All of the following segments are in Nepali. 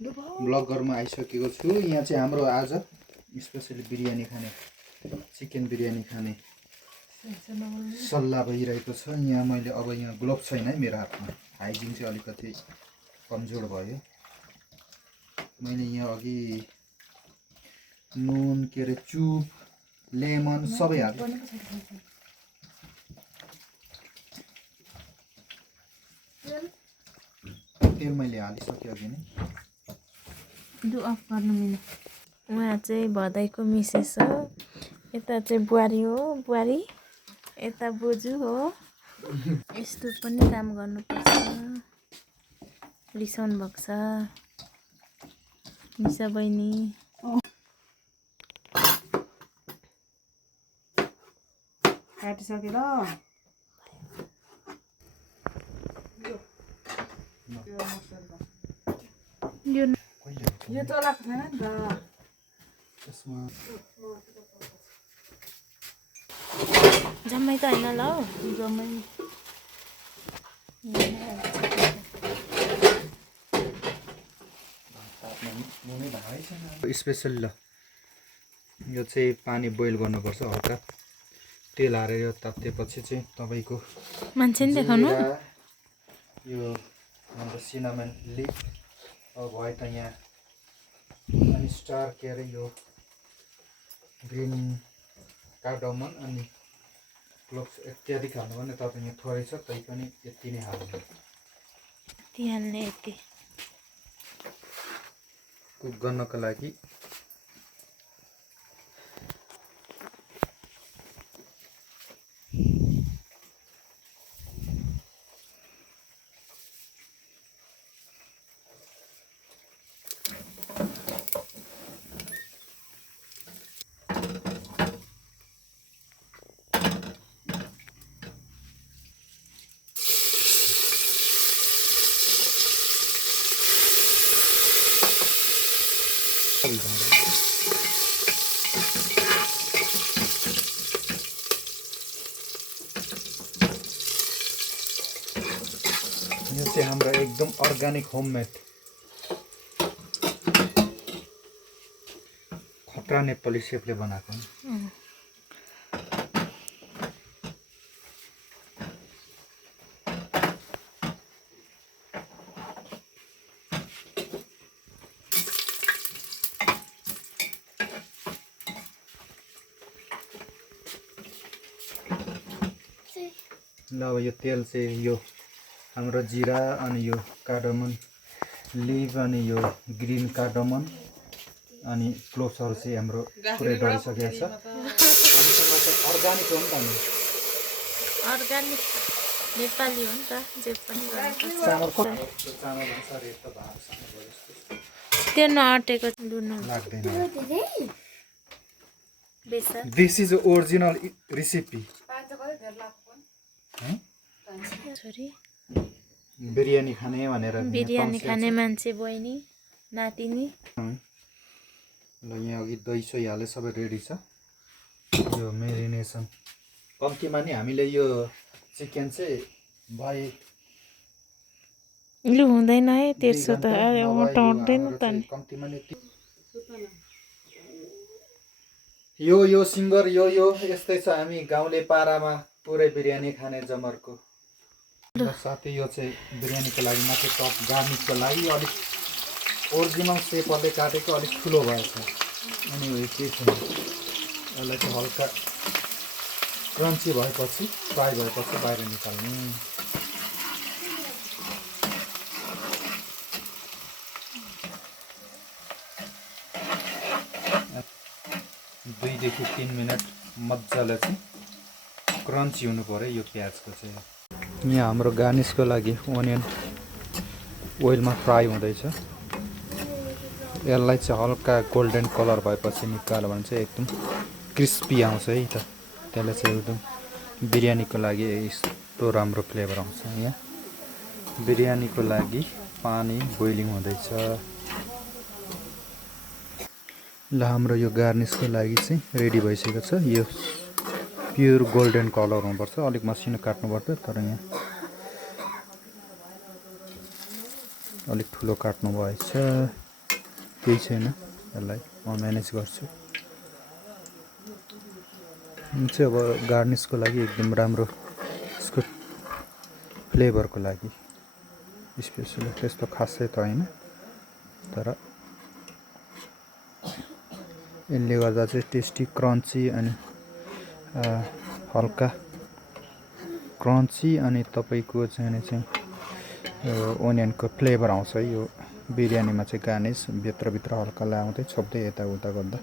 ब्लग गर्न आइसकेको छु। यहाँ चाहिँ हाम्रो आज स्पेसली बिरयानी खाने, चिकन बिरयानी खाने सल्लाह भइरहेको छ। यहाँ मैले अब यहाँ ग्लोभ छैन है मेरो हातमा, हाइजिन चाहिँ अलिकति कमजोर भयो। मैले यहाँ अघि नुन के अरे चुप लेमन सबै हालेँ। तेल मैले हालिसकेँ अघि नै। अफ गर्नु मिल्यो। उहाँ चाहिँ भदाइको मिसेस हो, यता चाहिँ बुहारी हो, बुहारी यता बोजू हो। यस्तो पनि काम गर्नुपर्छ, रिसाउनु भएको छ निशा बहिनी। काटिसकेर यो चलाएको छैन नि त त्यसमा जम्मै त होइन ल हौ, जम्मै स्पेसल ल यो चाहिँ पानी बोइल गर्नुपर्छ हल्का, तेल हालेर यो तातेपछि चाहिँ तपाईँको मान्छे नि देखाउनु। यो हाम्रो सिनामन लिफ अब भयो त यहाँ, अनि स्टार के अरे यो ग्रिन कार्डमन अनि क्लोभ्स इत्यादि हाल्नु भने तपाईँ यहाँ थोरै छ तै पनि यति नै हाल्नु। यति हाल्ने, यति कुक गर्नको लागि। यो चाहिँ हाम्रो एकदम अर्ग्यानिक होममेड खतरा नेपाली सेफले बनाएको। ल अब यो तेल चाहिँ यो हाम्रो जिरा अनि यो कार्डमन लिभ अनि यो ग्रिन कार्डमन अनि क्लोभ्सहरू चाहिँ हाम्रो पुरै डढिसकेको छ। हामीसँग चाहिँ अर्ग्यानिक हो नि त, हामी अर्ग्यानिक नेपाली हो नि त, जे पनि चामल अनुसार एक त भात त्यो नअटेको लुन लाग्दैन। बेसा दिस इज ओरिजिनल रेसिपी। छोरी बिरयानी खाने भनेर बिरयानी खाने मान्छे बहिनी नातिनी। ल यहाँ अघि दही सही हाले सबै रेडी छ। यो मेरिनेसन कम्तीमा नि हामीले यो चिकन चाहिँ भए लु हुँदैन है तेर्सो त मोटो हुँदैन त नि। कम्तीमा नि यो सिङ्गर यो यस्तै छ। हामी गाउँले पारामा पुरै बिरयानी खाने जमरको। साथै यो चाहिँ बिरयानीको लागि मात्रै टप गार्निसको लागि अलिक ओरिजिनल सेपरले काटेको अलिक ठुलो भएछ। अनि यो के छ यसलाई चाहिँ हल्का क्रन्ची भएपछि फ्राई भएपछि बाहिर निकाल्ने। दुईदेखि 3 मिनट मजाले चाहिँ क्रन्ची हुनु पर्यो यो प्याजको चाहिँ। यहाँ हाम्रो गार्निसको लागि ओनियन ओइलमा फ्राई हुँदैछ। यसलाई चाहिँ हल्का गोल्डन कलर भएपछि निकाल्यो भने चाहिँ एकदम क्रिस्पी आउँछ है त। त्यसले चाहिँ एकदम बिरयानीको लागि यस्तो राम्रो फ्लेभर आउँछ। यहाँ बिरयानीको लागि पानी बोइलिङ हुँदैछ। ल हाम्रो यो गार्निसको लागि चाहिँ रेडी भइसकेको छ। यो प्योर गोल्डन कलर हुनुपर्छ, अलिक मसिनो काट्नुपर्छ, तर यहाँ अलिक ठुलो काट्नु भएछ। केही छैन, यसलाई म म्यानेज गर्छु। यो चाहिँ अब गार्निसको लागि एकदम राम्रो, यसको फ्लेभरको लागि स्पेसली। त्यस्तो खासै त होइन, तर यसले गर्दा चाहिँ टेस्टी, क्रन्ची अनि हल्का क्रन्ची अनि तपाईँको चाहिँ ओनियनको फ्लेभर आउँछ यो बिरयानीमा चाहिँ। गार्निस भित्रभित्र हल्का लगाउँदै छोप्दै यताउता गर्दा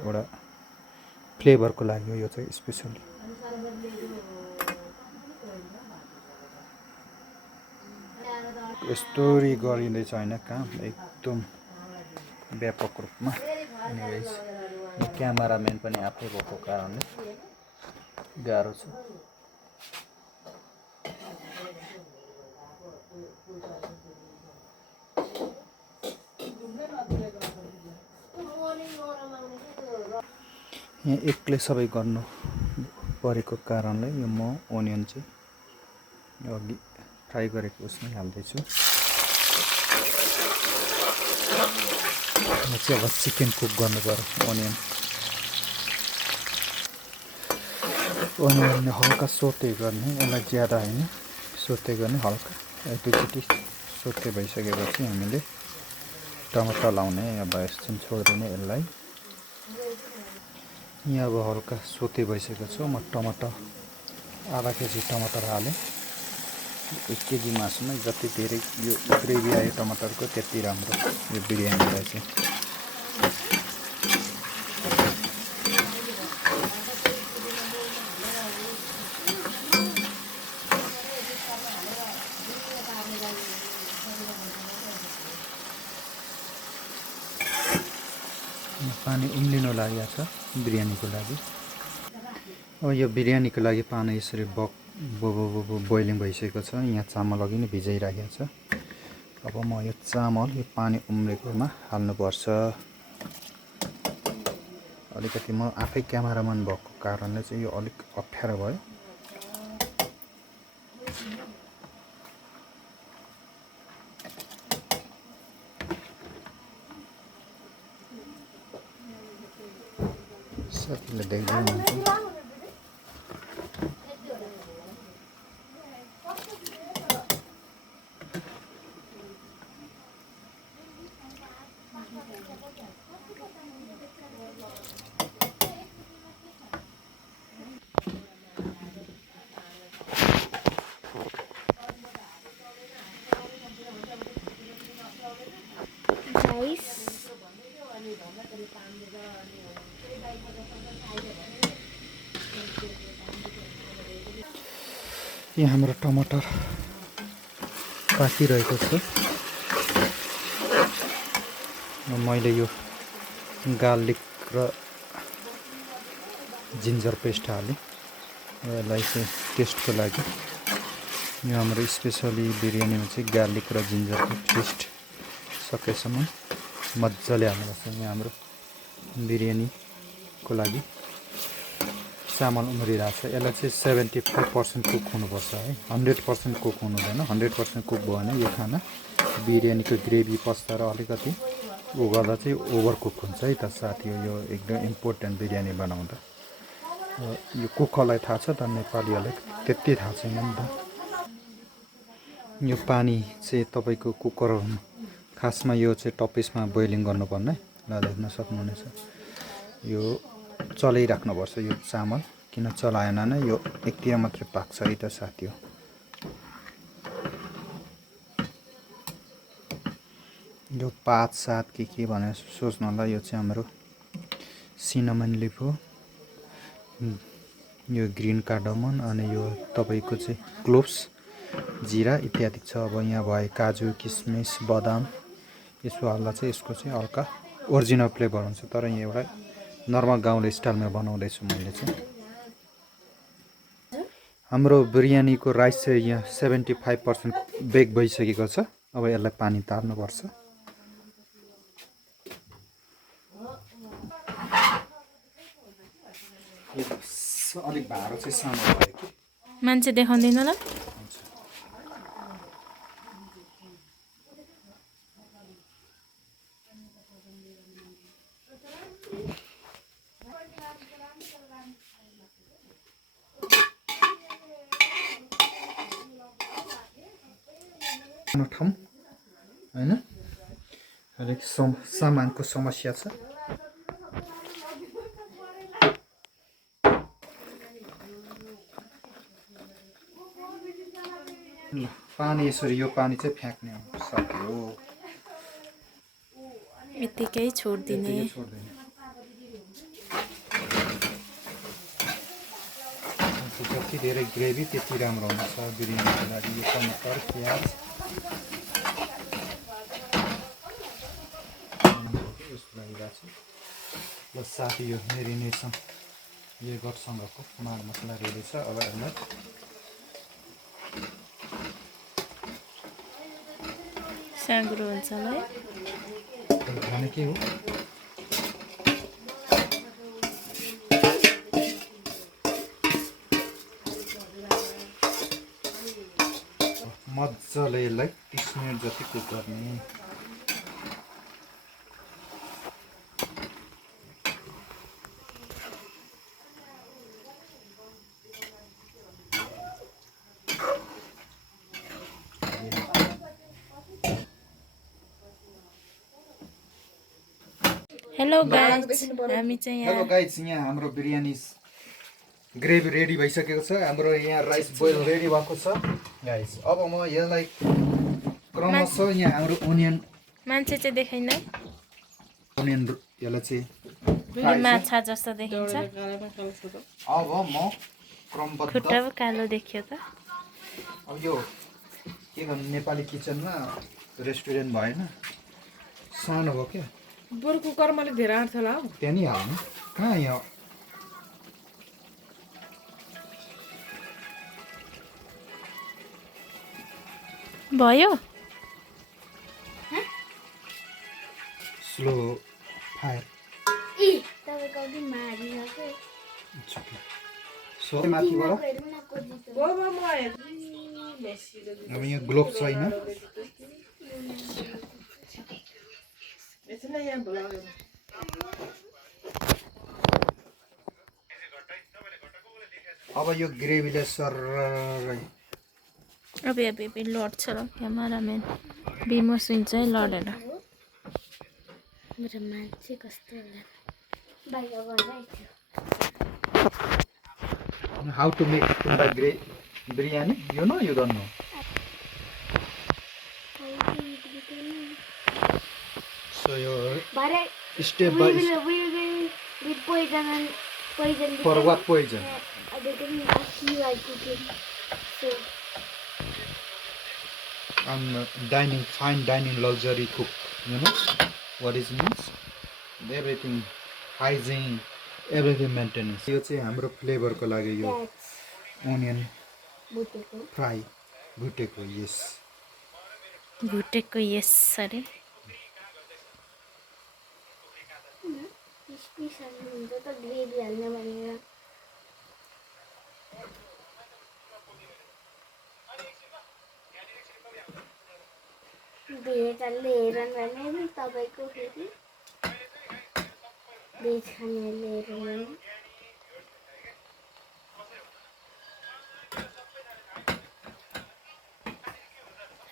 एउटा फ्लेभरको लागि हो यो चाहिँ स्पेसली। यस्तोरी गरिँदैछ होइन काम, एकदम व्यापक रूपमा। एनिवेज यो क्यामेराम्यान पनि आफै भएको कारणले गाह्रो छ। यहाँ एक्लै सबै गर्नु परेको कारणले यो म ओनियन चाहिँ अघि फ्राई गरेको उसमै हाल्दैछु। म चाहिँ अब चिकन कुक गर्नु पर्यो। ओनियन हल्का सोते गर्ने, यसलाई ज्यादा होइन, सोते गर्ने हल्का। दुईचोटि सोते भइसकेपछि हामीले टमाटर लाउने। अब एकछिन छोडिदिने यसलाई। यहाँ अब हल्का सोते भइसकेको छ। म टमाटर आधा केजी टमाटर हालेँ। 1 केजी मासुमा जति धेरै यो ग्रेभी आयो टमाटरको त्यति राम्रो यो बिरयानीलाई चाहिँ। पानी उम्लिन लागेको छ बिरयानीको लागि। अब यो बिरयानीको लागि पानी यसरी बोइलिङ भइसकेको छ। यहाँ चामल अघि नै भिजाइराखेको छ। अब म यो चामल यो पानी उम्लेकोमा हाल्नुपर्छ। अलिकति म आफै क्यामेराम्यान भएको कारणले चाहिँ यो अलिक अप्ठ्यारो भयो। साथीले देख्दै हुनुहुन्छ। यहाँ हाम्रो टमाटर पाकिरहेको छ। मैले यो गार्लिक र जिन्जर पेस्ट हालेँ यसलाई चाहिँ टेस्टको लागि। यो हाम्रो स्पेसली बिरयानीमा चाहिँ गार्लिक र जिन्जरको पेस्ट सकेसम्म मजाले हाल्नुपर्छ। यहाँ हाम्रो बिरयानीको लागि चामल उम्रिरहेको छ। यसलाई चाहिँ 75% कुक हुनुपर्छ है, 100% कुक हुनुहुँदैन। 100% कुक भयो भने यो खाना बिरयानीको ग्रेभी पस्छ र अलिकति ऊ गर्दा चाहिँ ओभर कुक हुन्छ है त साथी। यो एकदम इम्पोर्टेन्ट बिरयानी बनाउँदा। यो कुकरलाई थाहा छ त, नेपालीहरूलाई त्यति थाहा छैन नि त। यो पानी चाहिँ तपाईँको कुकर खासमा यो चाहिँ टपिसमा बोइलिङ गर्नुपर्ने। ल देख्न सक्नुहुनेछ यो चलाइराख्नुपर्छ यो चामल। किन चलाएन भने यो एकतिर मात्रै पाक्छ है त साथी हो। यो पात सात के भनेर सोच्नु होला, यो चाहिँ हाम्रो सिनामन लिफ हो। यो ग्रिन कार्डमन अनि यो तपाईँको चाहिँ क्लोभ्स, जिरा इत्यादि छ। अब यहाँ भए काजु, किसमिस, बदाम यसो हाल्दा चाहिँ यसको चाहिँ हल्का ओरिजिनल फ्लेभर हुन्छ। तर यहाँ एउटा नर्मल गाउँले स्टाइलमा बनाउँदैछु मैले चाहिँ। हाम्रो बिरयानीको राइस चाहिँ यहाँ 75% बेक भइसकेको छ। अब यसलाई पानी तार्नुपर्छ। अलिक भाँडो चाहिँ सानो भयो कि मान्छे देखाउँदैन ल। ठाउँ हैन अलिक सामानको समस्या छ ल पानी यसरी यो पानी चाहिँ फ्याँक्ने हो सक्यो यतिकै छोडिदिने छोड्दैन जति धेरै ग्रेभी त्यति राम्रो हुन्छ बिरयानीको लागि यो टमाटर प्याज यस्तो लागिरहेको छ ल साथी यो मेरिनेसन योगर्टसँगको मार मसला रेडी छ अब यसलाई साँग्रो हुन्छ है खाने के हो मजाले यसलाई 30 मिनट जति कुक गर्ने हेलो गाइस हामी चाहिँ हेलो यहाँ गाइस यहाँ हाम्रो बिरयानी ग्रेभी रेडी भइसकेको छ हाम्रो यहाँ राइस बोइल रेडी भएको छ गाइस अब म यसलाई क्रमशः यहाँ हाम्रो ओनियन मान्छे चाहिँ देखाइन यसलाई चाहिँ माछा जस्तो देखिन्छ अब म क्रमबद्ध खुट्टा पो कालो देखियो त अब यो के गर्नु नेपाली किचनमा रेस्टुरेन्ट भएन सानो भयो क्या बरु कुकरमा अलिक धेरै आँट्छ होला हौ त्यहाँ नि हाल्नु कहाँ यहाँ भयो स्लो फायर सो माथिबाट अब यहाँ ग्लोभ छैन अब यो ग्रेभीले सररै अबे लड्छ र क्यामेराम्यान बिमोस हुन्छ है लडेर मेरो मान्छे कस्तो बाहिर गइरहेको how to make tumba biryani you know you don't know so your step by step with poison for what poison so I'm dining fine dining luxury cook you know what is means everything hygiene everything maintenance यो चाहिँ हाम्रो फ्लेभर को लागि यो ओनियन फ्राई भुटेको यस भुटेको यस अरे हुन्छ त ग्रेभी हाल्ने भनेर भेज हेरन भने तपाईँको फेरि भेज खानेहरूले हेरौँ भने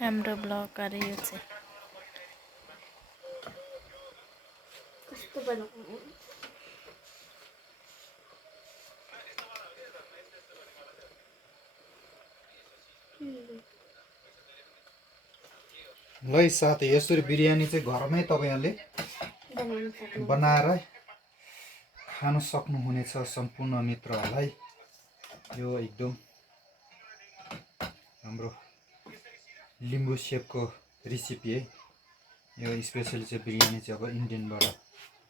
हाम्रो ब्लग अरे यो चाहिँ कस्तो बनाउनु ल है साथै यसरी बिरयानी चाहिँ घरमै तपाईहरुले बनाएर खान सक्नुहुनेछ सम्पूर्ण मित्रहरूलाई यो एकदम हाम्रो लिम्बू सेपको रेसिपी है यो स्पेशली चाहिँ बिरयानी चाहिँ अब इन्डियनबाट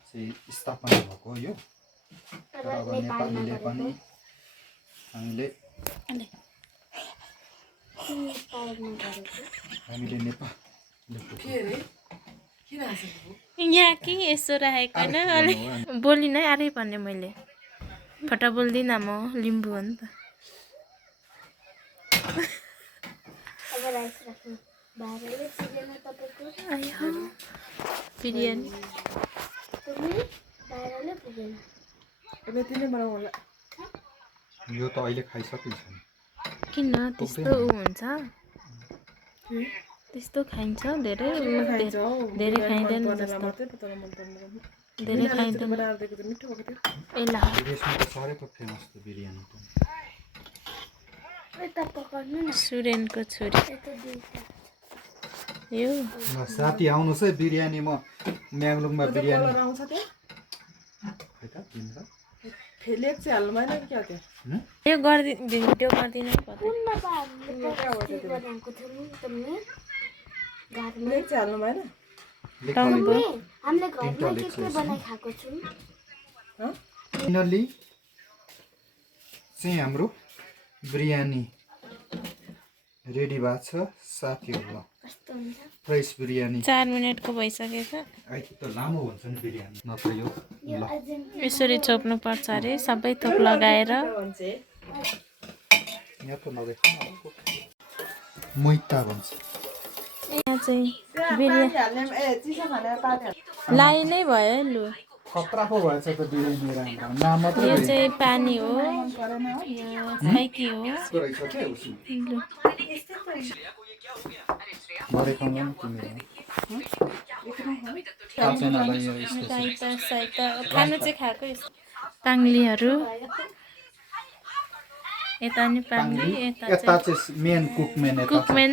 चाहिँ स्थापना भएको यो तर अब नेपालीले पनि हामीले नेपाल यहाँ के यसो राखेको होइन अलिक बोलिन है अरे भन्ने मैले फटा बोल्दिनँ म लिम्बू हो नि त बिरयानी यो त अहिले खाइसकिन्छ किन त्यस्तो ऊ हुन्छ त्यस्तो खाइन्छ धेरै खाइन्छ हौ धेरै खाइँदैन बनाएर जस्तो मात्रै तर मन पर्दैन धेरै खाइँदैन बनाएर दिएको त मिठो भएको थियो ए ल विदेशमा त साह्रैको फेमस त बिरयानी त यता पकाउनु न सुरेनको छोरी यता दुईटा यो ल साथी आउनुहोस् है बिरयानी म म्याङलुङमा बिरयानी कलर आउँछ त्यहाँ खै त तिम्रो फेलेक चाहिँ हाल्नु भएन कि क्या त्यहाँ यो भिडियो गर्दिनँ कतै कुनमा पा हामीले बनाएको थियौँ नि तम्ने घरमा फेलेक चाहिँ हाल्नु भएन टम्बो हामीले घरमा के बनाइ खाएको छौँ फाइनल्ली चाहिँ हाम्रो बिरयानी रेडी भएको छ साथीहरू ल कस्तो हुन्छ फ्रेस बिरयानी 4 मिनेटको भइसकेछ अहिले त लामो हुन्छ नि बिरयानी नत्र यो यो ल अझै यसरी छोप्नु पर्छ अरे सबै थोक लगाएर यहाँ त नदेख मैता भन्छ यहाँ चाहिँ बिरयानी लाइ नै भयो है लु खतरा पो भएछ त बिरयानी राम्रो नाम मात्रै यो चाहिँ पानी हो यो छाइकी हो यस्तो रहेछ के उसमा लु नदेखाउनु नि तिमीहरू थाहा छैन होला यो यस्तो छ साइता खानु चाहिँ खाएको पाङ्लीहरू यता नि पाङ्ली यता यता चाहिँ मेन कुकमेन यता छ। कुकमेन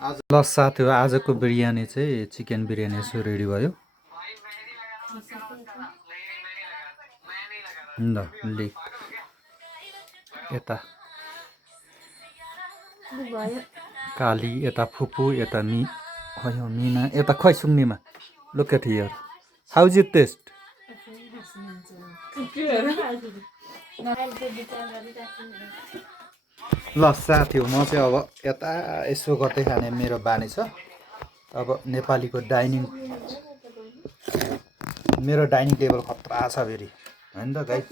आज ल साथीहरू आजको बिरयानी चाहिँ चिकन बिरयानी यसो रेडी भयो ल ले यता काली यता फुपू यता अयो मिना यता खै सुङ्निमा look at here how is it taste ल साथी हो म चाहिँ अब यता यसो गर्दै खाने मेरो बानी छ अब नेपालीको डाइनिङ मेरो डाइनिङ टेबल खतरा छ फेरि होइन त गाइस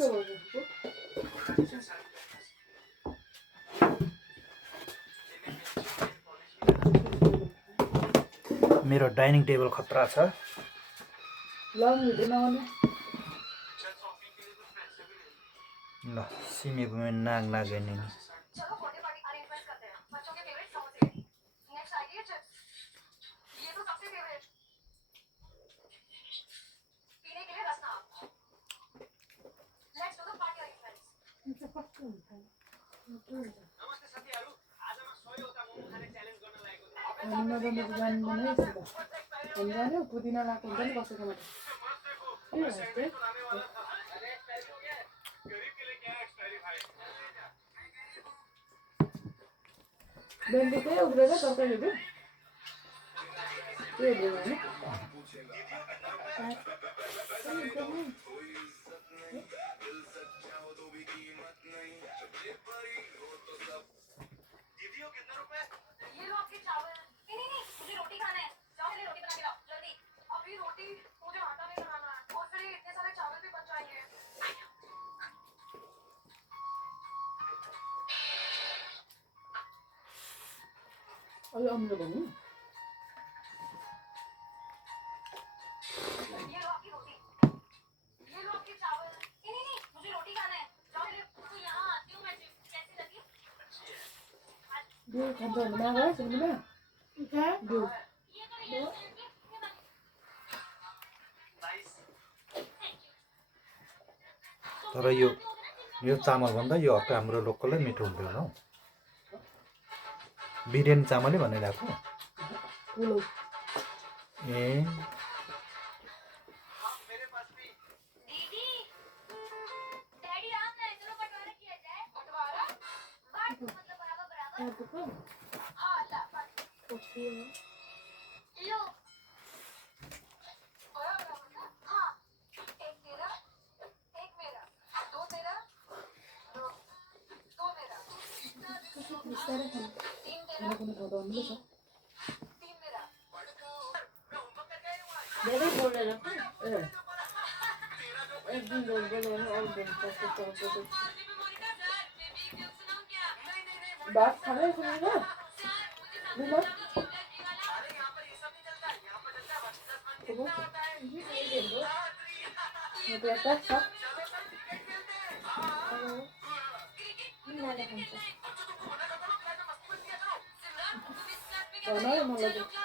मेरो डाइनिङ टेबल खतरा छ ल सिमेको नाग नागेनी पुदिना लगाएको हुन्छ नि कसैकोमा भेन्डी त्यही उब्रेर तरकारीहरू त्यो उब्रेर अलिक अमिलो भन्नु दुध खान्छ भने माग है सुन्नुमा दुध तर यो चामलभन्दा यो हक्का हाम्रो लोकलै मिठो हुन्थ्यो होला हौ बिरयानी चामलै भनिरहेको ए धेरै बोलेर एकदिन बोल्नु अरू दिन भात खाँदै सुन्नु भन मलाई